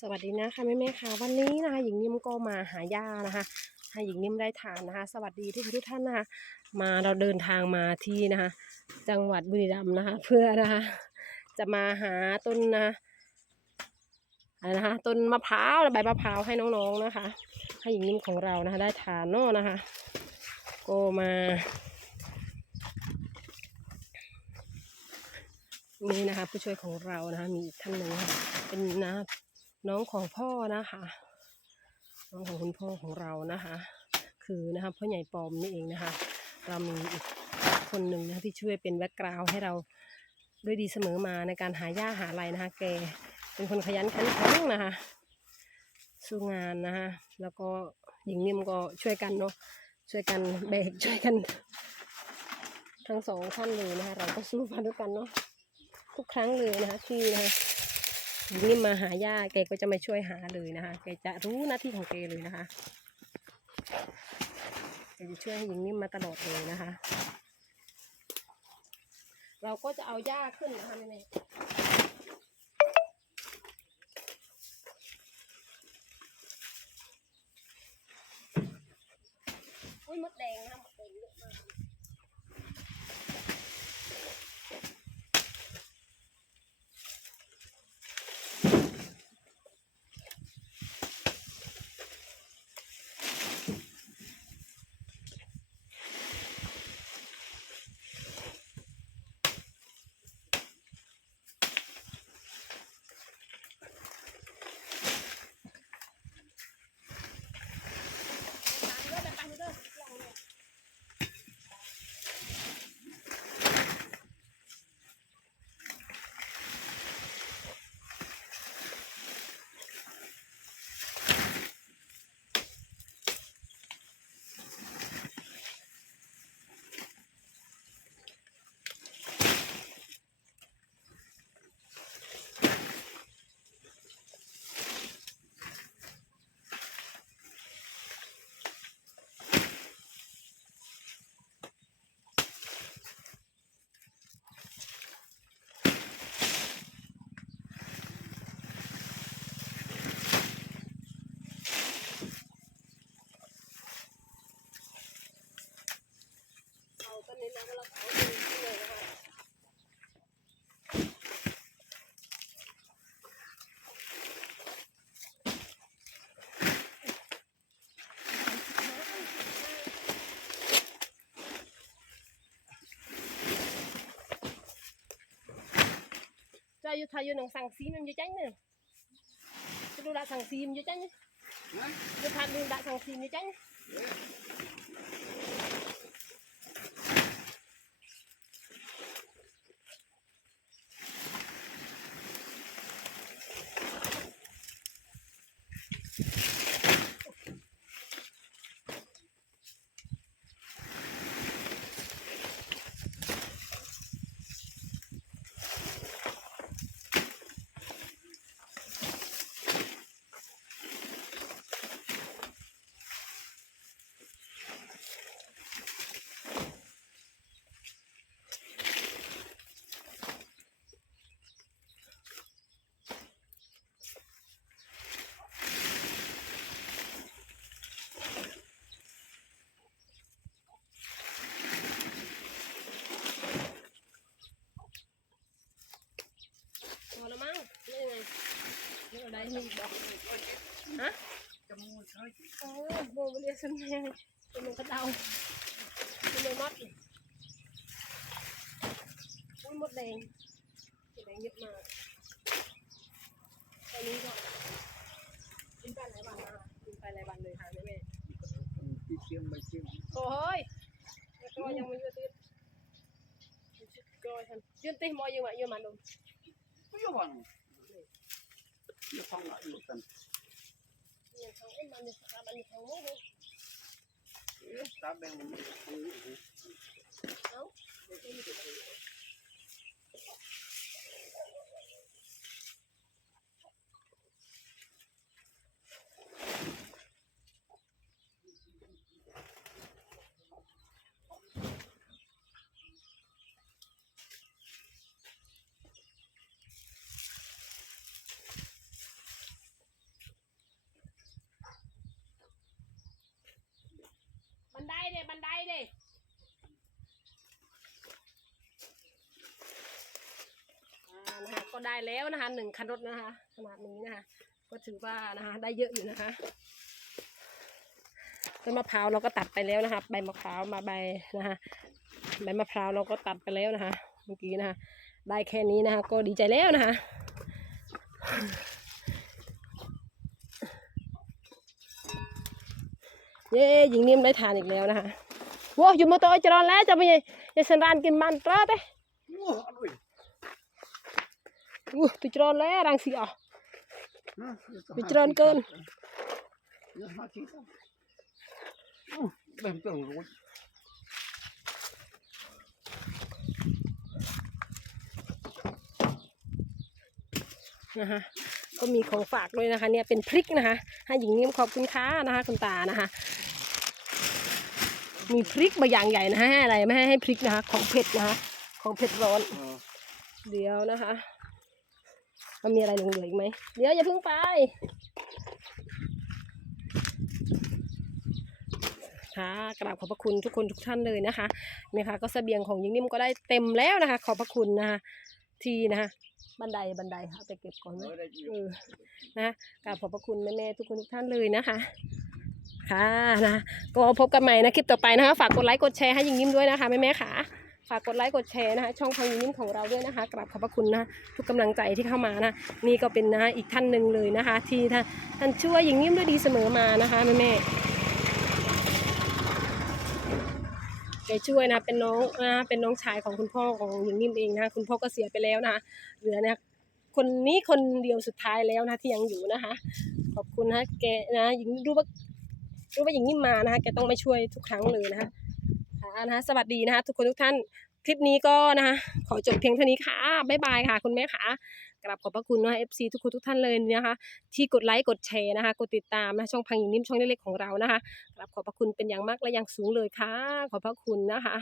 สวัสดีนะคะแม่แม่ๆค่ะ วันนี้นะคะหญิงนิ่มก็มาหาย่านะคะให้หญิงนิ่มได้ทานนะคะ สวัสดีทุกทุกท่านนะคะมาเราเดินทางมาที่นะคะ จังหวัดบุรีรัมย์นะคะ เพื่อนะคะ จะมาหาต้นนะอะไรนะคะต้นมะพร้าวใบมะพร้าวให้น้องๆนะคะ ให้หญิงนิ่มของเรานะคะ ได้ทานเนอะนะคะก็มานี่นะคะผู้ช่วยของเรานะคะมีอีกท่านหนึ่งเป็นนะ น้องของพ่อนะคะ น้องของคุณพ่อของเรานะคะ คือนะคะพ่อใหญ่ปอมนี่เองนะคะ เรามีอีกคนหนึ่งนะคะที่ช่วยเป็นแบ็กกราวให้เราด้วยดีเสมอมาในการหาหญ้าหาอะไรนะคะ แกเป็นคนขยันขันแข็งนะคะ สู้งานนะคะแล้วก็หญิงนิ่มก็ช่วยกันเนาะช่วยกันแบกช่วยกัน ทั้งสองท่านเลยนะคะ เราก็สู้มาด้วยกันเนาะทุกครั้งเลยนะคะที่นะคะ นิ่มมาหาย่าแกก็จะมาช่วยหาเลยนะคะแกจะรู้หน้าที่ของแกเลยนะคะแกจะช่วยให้หญิงนิ่มมาตลอดเลยนะคะ เราก็จะเอาหญ้าขึ้นนะคะแม่ๆอุ้ยมดแดงนะคะมดแดงเยอะมาก เอาต้นนี้แล้วก็เราเอาดินขึ้นเลยนะคะจะ อยู่ไทยอยู่หนังสังซีมันอยู่ใจเนี่ยจะดูดาสังซีมันอยู่ใจเนี่ยจะทานดูดาสังซีมันอยู่ใจเนี่ย พอแล้วมั้งนี่ยังไง นี่เราได้ยินบอกฮะจะมูใช่โอ้โหเรียกฉันแม่เป็นมันกระเดาเป็นมันมดอีกอุ้ยมดแดงมดแดงเยอะมากตอนนี้ก็กินไปหลายวันแล้วกินไปหลายวันเลยค่ะแม่แม่ที่เชียงใหม่เชียงโอ้ยแล้วก็ยังไม่ยืดติดก็ฉันยืนติมอยังไงยืนมันลงไม่ยอมไม่ฟังอะไรอยู่กัน ยืนทางไอ้ ดินะคะก็ได้แล้วนะคะหนึ่งคันรถนะคะขนาดนี้นะคะ ก็ถือว่านะคะได้เยอะอยู่นะคะต้นมะพร้าวเราก็ตัดไปแล้วนะคะ ใบมะพร้าวมาใบนะคะใบมะพร้าวเราก็ตัดไปแล้วนะคะ เมื่อกี้นะคะ ได้แค่นี้นะคะ ก็ดีใจแล้วนะคะเย้ยิงนิ่มได้ทานอีกแล้วนะคะ ว้าหยุดมอเตอร์จรอนแล้วจะไปยายสันรานกินมันตราเต้โอ้อร่อยอู้ตุจรอนแล้วรังสีอะนะวิจารณ์เกินเยอะมากที่สุดอู้แบบต้องรู้นะคะก็มีของฝากด้วยนะคะ เนี่ยเป็นพริกนะคะให้หญิงนิ่มขอบคุณค่ะนะคะ คุณตานะคะ มีพริกบางอย่างใหญ่นะฮะให้อะไรไม่ให้ให้พริกนะคะ ของเผ็ดนะคะ ของเผ็ดร้อนเออเดี๋ยวนะคะ มันมีอะไรเหลือๆอีกไหม เดี๋ยวอย่าเพิ่งไป ค่ะกราบขอบพระคุณทุกคนทุกท่านเลยนะคะเนี่ยค่ะก็เสบียงของหญิงนิ่มก็ได้เต็มแล้วนะคะ ขอบพระคุณนะคะที่นะคะบันไดบันไดค่ะเอาไปเก็บก่อนไหมเออได้อยู่เออนะกราบขอบพระคุณแม่ๆทุกคนทุกท่านเลยนะคะ ค่ะนะก็พบกันใหม่นะคลิปต่อไปนะคะ ฝากกดไลค์กดแชร์ให้ยิงยิ้มด้วยนะคะแม่ๆค่ะฝากกดไลค์กดแชร์นะคะ ช่องทางยิงยิ้มของเราด้วยนะคะกราบขอบพระคุณนะทุกกำลังใจที่เข้ามานะนี่ก็เป็นนะอีกท่านหนึ่งเลยนะคะ ที่ท่านท่านช่วยยิงยิ้มด้วยดีเสมอมานะคะแม่ๆแกช่วยนะเป็นน้องนะเป็นน้องชายของคุณพ่อของหญิงนิ่มเองนะคุณพ่อก็เสียไปแล้วนะะเหลือนะคนนี้คนเดียวสุดท้ายแล้วนะที่ยังอยู่นะคะ ขอบคุณนะแกนะหญิงรู้ว่า รู้ว่าอย่างนี้มานะคะแกต้องมาช่วยทุกครั้งเลยนะคะค่ะนะคะสวัสดีนะคะทุกคนทุกท่านคลิปนี้ก็นะคะขอจบเพียงเท่านี้ค่ะบ๊ายบายค่ะ คุณแม่ค่ะกราบขอบพระคุณนะคะ FC ทุกคนทุกท่านเลยนะคะที่กดไลค์กดแชร์นะคะกดติดตามนะช่องพังหญิงนิ่มช่องเล็กๆของเรานะคะกราบขอบพระคุณเป็นอย่างมากและอย่างสูงเลยค่ะ ขอบพระคุณนะคะ